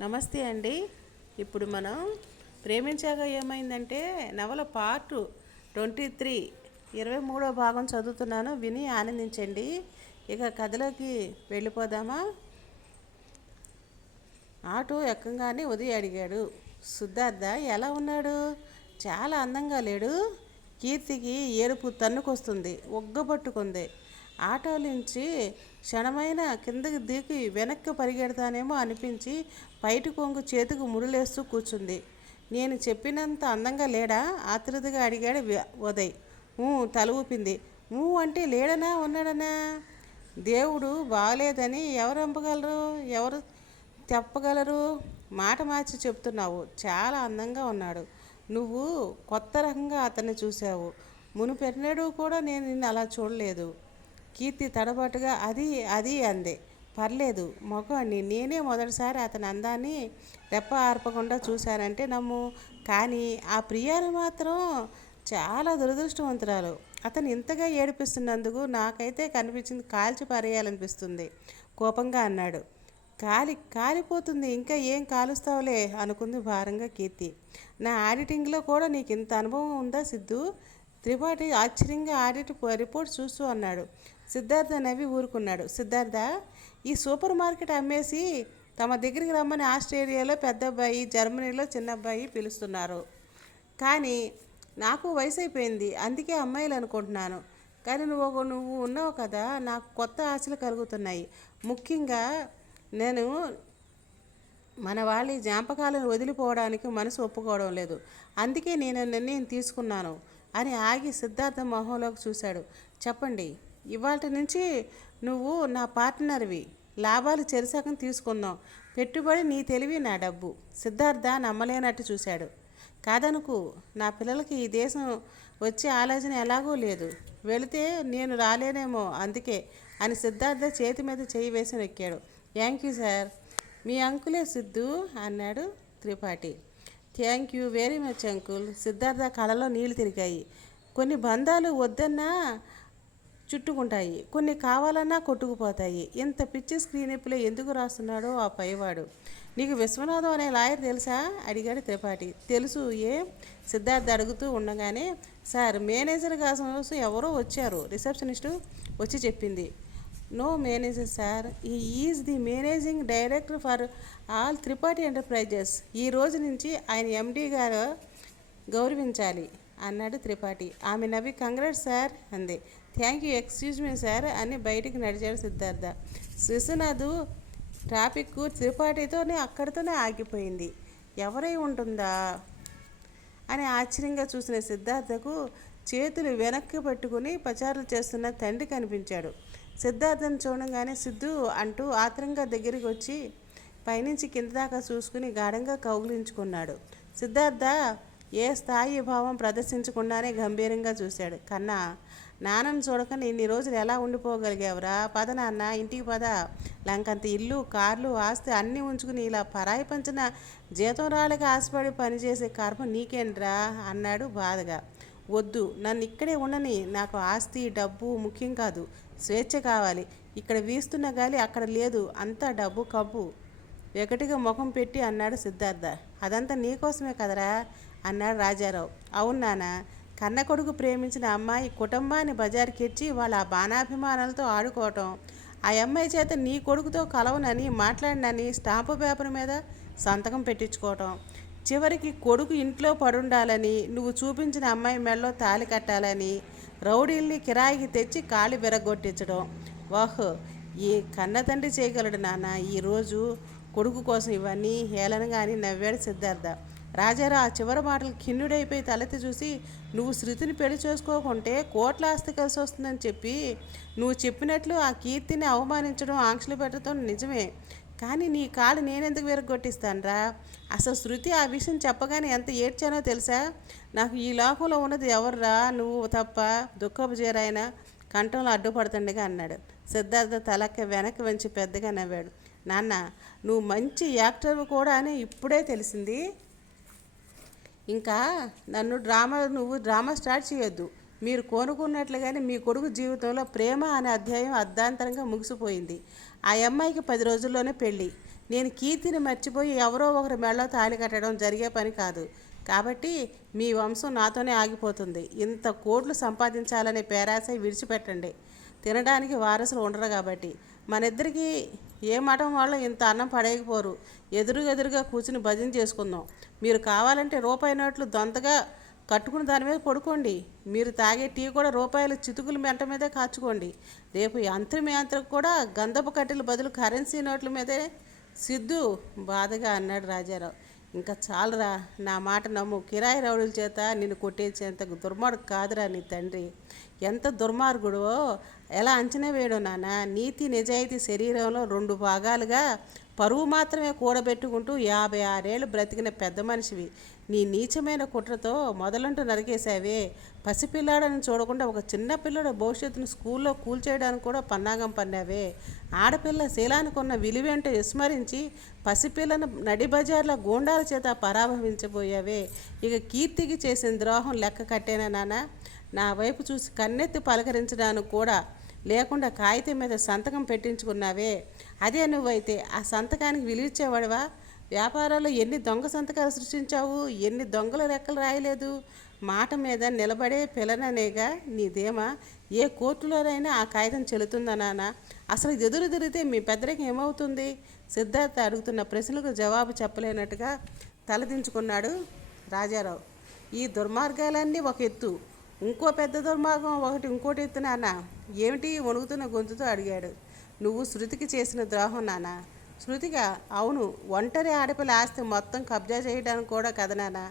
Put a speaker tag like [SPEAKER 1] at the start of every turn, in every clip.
[SPEAKER 1] నమస్తే అండి. ఇప్పుడు మనం ప్రేమించాక ఏమైందంటే నవల పార్ట్ ట్వంటీ త్రీ ఇరవై మూడో భాగం చదువుతున్నాను. విని ఆనందించండి. ఇక కథలోకి వెళ్ళిపోదామా? ఆటో ఎక్కంగానే ఉదయ్ అడిగాడు. సిద్ధార్థ ఎలా ఉన్నాడు? చాలా అందంగా లేడు. కీర్తికి ఏడుపు తన్నుకొస్తుంది. ఒగ్గబట్టుకుంది ఆటో నుంచి క్షణమైన కిందకి దిగి వెనక్కి పరిగెడతానేమో అనిపించి పైటి కొంగు చేతికి ముడులేస్తూ కూర్చుంది. నేను చెప్పినంత అందంగా లేడా? ఆతృతగా అడిగాడు ఉదయ్. ఊ తల ఊపింది ఊ అంటే లేడనా? ఉన్నాడనా? దేవుడు బాగలేదని ఎవరు అంపగలరు ఎవరు చెప్పగలరు మాట మార్చి చెప్తున్నావు. చాలా అందంగా ఉన్నాడు. నువ్వు కొత్త రకంగా అతన్ని చూసావు మునుపెన్నడూ కూడా నేను నిన్ను అలా చూడలేదు. కీర్తి తడబాటుగా అది అది అందే. పర్లేదు మగవాణ్ణి నేనే మొదటిసారి అతని అందాన్ని రెప్ప ఆర్పకుండా చూశానంటే నమ్ము. కానీ ఆ ప్రియాని మాత్రం చాలా దురదృష్టవంతురాలు. అతను ఇంతగా ఏడిపిస్తున్నందుకు నాకైతే కనిపించింది కాల్చి పారేయాలనిపిస్తుంది. కోపంగా అన్నాడు. కాలి కాలిపోతుంది. ఇంకా ఏం కాలుస్తావులే అనుకుంది భారంగా కీర్తి. నా ఆడిటింగ్లో కూడా నీకు ఇంత అనుభవం ఉందా సిద్ధు? త్రిపాఠి ఆశ్చర్యంగా ఆడిట్ రిపోర్ట్ చూస్తూ అన్నాడు. సిద్ధార్థ నవ్వి ఊరుకున్నాడు. సిద్ధార్థ ఈ సూపర్ మార్కెట్ అమ్మేసి తమ దగ్గరికి రమ్మని ఆస్ట్రేలియాలో పెద్ద అబ్బాయి జర్మనీలో చిన్న అబ్బాయి పిలుస్తున్నారు. కానీ నాకు వయసు అయిపోయింది అందుకే అమ్మాయిలు అనుకుంటున్నాను. కానీ నువ్వు నువ్వు ఉన్నావు కదా నాకు కొత్త ఆశలు కలుగుతున్నాయి. ముఖ్యంగా నేను మన వాళ్ళ జ్ఞాపకాలను వదిలిపోవడానికి మనసు ఒప్పుకోవడం లేదు. అందుకే నేను నిర్ణయం తీసుకున్నాను అని ఆగి సిద్ధార్థ మొహంలోకి చూశాడు. చెప్పండి ఇవాళ నుంచి నువ్వు నా పార్ట్నర్వి. లాభాలు చెరిసగం తీసుకుందాం. పెట్టుబడి నీ తెలివి నా డబ్బు. సిద్ధార్థ నమ్మలేనట్టు చూశాడు. కాదనుకు నా పిల్లలకి ఈ దేశం వచ్చే ఆలోచన ఎలాగూ లేదు. వెళితే నేను రాలేనేమో అందుకే అని సిద్ధార్థ చేతి మీద చేయి వేసి నొక్కాడు. Thank you sir. మీ అంకులే సిద్ధు అన్నాడు Tripathi. Thank you very much uncle. Siddhartha కళలో నీళ్ళు తిరిగాయి. కొన్ని బంధాలు వద్దన్నా చుట్టుకుంటాయి. కొన్ని కావాలన్నా కొట్టుకుపోతాయి. ఇంత పిచ్చి స్క్రీన్ ఎప్పులో ఎందుకు రాస్తున్నాడో ఆ పైవాడు. నీకు విశ్వనాథం అనే లాయర్ తెలుసా? అడిగాడు త్రిపాఠి. తెలుసు ఏ? సిద్ధార్థ అడుగుతూ ఉండగానే సార్ మేనేజర్ కోసం ఎవరో వచ్చారు. రిసెప్షనిస్టు వచ్చి చెప్పింది. No manager sir. He is the managing director for all Tripathi enterprises. ఈ రోజు నుంచి ఆయన ఎండీ గారు గౌరవించాలి. అన్నాడు త్రిపాఠి. ఆమె నవ్వి కంగ్రాట్ సార్ అంది. Thank you excuse me sir అని బయటికి నడిచాడు సిద్ధార్థ. శిశునాథు ట్రాఫిక్ త్రిపాఠితోనే అక్కడితోనే ఆగిపోయింది. ఎవరై ఉంటుందా? అని ఆశ్చర్యంగా చూసిన సిద్ధార్థకు చేతులు వెనక్కి పట్టుకుని పచారులు చేస్తున్న తండ్రి కనిపించాడు. సిద్ధార్థను చూడగానే సిద్ధు అంటూ ఆత్రంగా దగ్గరికి వచ్చి పైనుంచి కింద దాకా చూసుకుని గాఢంగా కౌగిలించుకున్నాడు. సిద్ధార్థ ఏ స్థాయి భావం ప్రదర్శించకుండానే గంభీరంగా చూశాడు. కన్నా నాన్నను చూడక ఇన్ని రోజులు ఎలా ఉండిపోగలిగావురా? పద నాన్న ఇంటికి పద. లంకంత ఇల్లు కార్లు ఆస్తి అన్నీ ఉంచుకుని ఇలా పరాయి పంచిన జీతం రాళ్ళకి ఆశపడి పనిచేసే కర్మ నీకేంట్రా? అన్నాడు బాధగా. వద్దు నన్ను ఇక్కడే ఉండని నాకు ఆస్తి డబ్బు ముఖ్యం కాదు. స్వేచ్ఛ కావాలి. ఇక్కడ వీస్తున్న గాలి అక్కడ లేదు. అంతా డబ్బు కబ్బు. వెకటిగా ముఖం పెట్టి అన్నాడు సిద్ధార్థ. అదంతా నీకోసమే కదరా? అన్నాడు రాజారావు. అవును నానా కన్న కొడుకు ప్రేమించిన అమ్మాయి కుటుంబాన్ని బజార్కెచ్చి వాళ్ళ ఆ బాణాభిమానాలతో ఆడుకోవటం ఆ అమ్మాయి చేత నీ కొడుకుతో కలవనని మాట్లాడినని స్టాంపు పేపర్ మీద సంతకం పెట్టించుకోవటం చివరికి కొడుకు ఇంట్లో పడుండాలని నువ్వు చూపించిన అమ్మాయి మెడలో తాళి కట్టాలని రౌడీల్ని కిరాయికి తెచ్చి కాళ్ళు విరగొట్టించడం వాహ్ ఈ కన్న తండ్రి చేయగలడు నాన్న. ఈరోజు కొడుకు కోసం ఇవన్నీ హేళనగా అని నవ్వాడు సిద్ధార్థ. రాజారా ఆ చివరి మాటలు ఖిన్నుడైపోయి తలెత్తి చూసి నువ్వు శృతిని పెళ్ళి చేసుకోకుంటే కోట్ల ఆస్తి కలిసి వస్తుందని చెప్పి నువ్వు చెప్పినట్లు ఆ కీర్తిని అవమానించడం ఆంక్షలు పెట్టడం నిజమే. కానీ నీ కాలు నేనెందుకు విరగొట్టిస్తానరా అసలు శృతి ఆ విషయం చెప్పగానే ఎంత ఏడ్చానో తెలుసా? నాకు ఈ లోకంలో ఉన్నది ఎవర్రా? నువ్వు తప్ప దుఃఖపుజేరాయన కంఠంలో అడ్డుపడుతుండగా అన్నాడు. సిద్ధార్థ తలక్క వెనక్కి వంచి పెద్దగా నవ్వాడు. నాన్న నువ్వు మంచి యాక్టర్ కూడా అని ఇప్పుడే తెలిసింది. ఇంకా నన్ను డ్రామా నువ్వు డ్రామా స్టార్ట్ చేయొద్దు. మీరు కోరుకున్నట్లుగానే మీ కొడుకు జీవితంలో ప్రేమ అనే అధ్యాయం అర్ధాంతరంగా ముగిసిపోయింది. ఆ అమ్మాయికి పది రోజుల్లోనే పెళ్ళి. నేను కీర్తిని మర్చిపోయి ఎవరో ఒకరి మెడలో తాళి కట్టడం జరిగే పని కాదు. కాబట్టి మీ వంశం నాతోనే ఆగిపోతుంది. ఇంత కోట్లు సంపాదించాలనే పేరాశ విడిచిపెట్టండి. తినడానికి వారసులు ఉండరు కాబట్టి. మన ఇద్దరికి ఏ మఠం వాళ్ళు ఇంత అన్నం పడేయకపోరు. ఎదురుగెదురుగా కూర్చుని భజన చేసుకుందాం. మీరు కావాలంటే రూపాయి నోట్లు దొంతగా కట్టుకుని దాని మీద పడుకోండి. మీరు తాగే టీ కూడా రూపాయలు చితుకుల మెంట మీదే కాచుకోండి. రేపు యంత్రం యంత్రం కూడా గంధపు కట్టెల బదులు కరెన్సీ నోట్ల మీదే సిద్ధు బాధగా అన్నాడు రాజారావు. ఇంకా చాలరా నా మాట నమ్ము. కిరాయి రౌడుల చేత నిన్ను కొట్టేసేంత దుర్మార్గు కాదురా నీ తండ్రి. ఎంత దుర్మార్గుడో ఎలా అంచనా వేయడం నాన్న? నీతి నిజాయితీ శరీరంలో రెండు భాగాలుగా పరువు మాత్రమే కూడబెట్టుకుంటూ యాభై ఆరేళ్ళు బ్రతికిన పెద్ద మనిషివి. నీ నీచమైన కుట్రతో మొదలంటూ నరికేశావే. పసిపిల్లాడని చూడకుండా ఒక చిన్న పిల్లడు భవిష్యత్తును స్కూల్లో కూల్చేయడానికి కూడా పన్నాగం పన్నావే. ఆడపిల్ల శీలానికి ఉన్న విలువేంటో విస్మరించి పసిపిల్లను నడిబజార్ల గూండాల చేత పరాభవించబోయావే. ఇక కీర్తికి చేసిన ద్రోహం లెక్క కట్టేనా నాన్న? నా వైపు చూసి కన్నెత్తి పలకరించడానికి కూడా లేకుండా కాగితం మీద సంతకం పెట్టించుకున్నావే. అదే నువ్వైతే ఆ సంతకానికి విలువిచ్చేవాడివా? వ్యాపారాల్లో ఎన్ని దొంగ సంతకాలు సృష్టించావు? ఎన్ని దొంగల లెక్కలు రాయలేదు? మాట మీద నిలబడే పిల్లననేగా నీ ధీమా ఏ కోర్టులోనైనా ఆ కాగితం చెల్లుతుందా నాన్న అసలు ఎదురు తిరిగితే మీ పెద్దరికి ఏమవుతుంది? సిద్ధార్థ అడుగుతున్న ప్రశ్నలకు జవాబు చెప్పలేనట్టుగా తలదించుకున్నాడు రాజారావు. ఈ దుర్మార్గాలన్నీ ఒక ఎత్తు. ఇంకో పెద్ద దుర్మార్గం ఒకటి ఇంకోటి ఎత్తు నాన్న. ఏమిటి? వణుకుతున్న గొంతుతో అడిగాడు. నువ్వు శృతికి చేసిన ద్రోహం నాన్న. శృతిగా అవును ఒంటరి ఆడపిల్ల ఆస్తి మొత్తం కబ్జా చేయడానికి కూడా కదా నాన్న.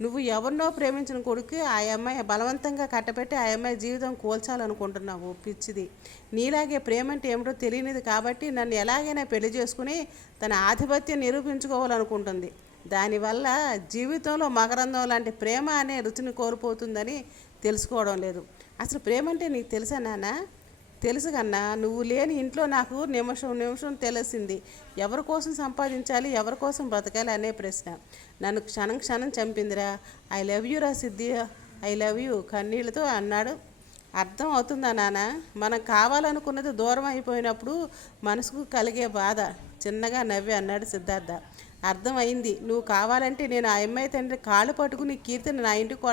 [SPEAKER 1] నువ్వు ఎవరినో ప్రేమించిన కొడుకు ఆ అమ్మాయి బలవంతంగా కట్టబెట్టి ఆ అమ్మాయి జీవితం కూల్చాలనుకుంటున్నావు పిచ్చిది. నీలాగే ప్రేమ అంటే ఏమిటో తెలియనిది కాబట్టి నన్ను ఎలాగైనా పెళ్ళి చేసుకుని తన ఆధిపత్యం నిరూపించుకోవాలనుకుంటుంది. దానివల్ల జీవితంలో మకరందం లాంటి ప్రేమ అనే రుచిని కోల్పోతుందని తెలుసుకోవడం లేదు. అసలు ప్రేమ అంటే నీకు తెలుసా నాన్న? తెలుసు కన్నా నువ్వు లేని ఇంట్లో నాకు నిమిషం నిమిషం తెలిసింది. ఎవరి కోసం సంపాదించాలి ఎవరి కోసం బ్రతకాలి అనే ప్రశ్న. నన్ను క్షణం క్షణం చంపిందిరా. ఐ లవ్ యూ రా సిద్ధి. I love you. కన్నీళ్ళతో అన్నాడు. అర్థం అవుతుందా నాన్న? మనం కావాలనుకున్నది దూరం అయిపోయినప్పుడు మనసుకు కలిగే బాధ. చిన్నగా నవ్వి అన్నాడు సిద్ధార్థ. అర్థమైంది నువ్వు కావాలంటే నేను ఆ అమ్మాయి తండ్రి కాళ్ళు పట్టుకుని కీర్తిని నా ఇంటికి కూడా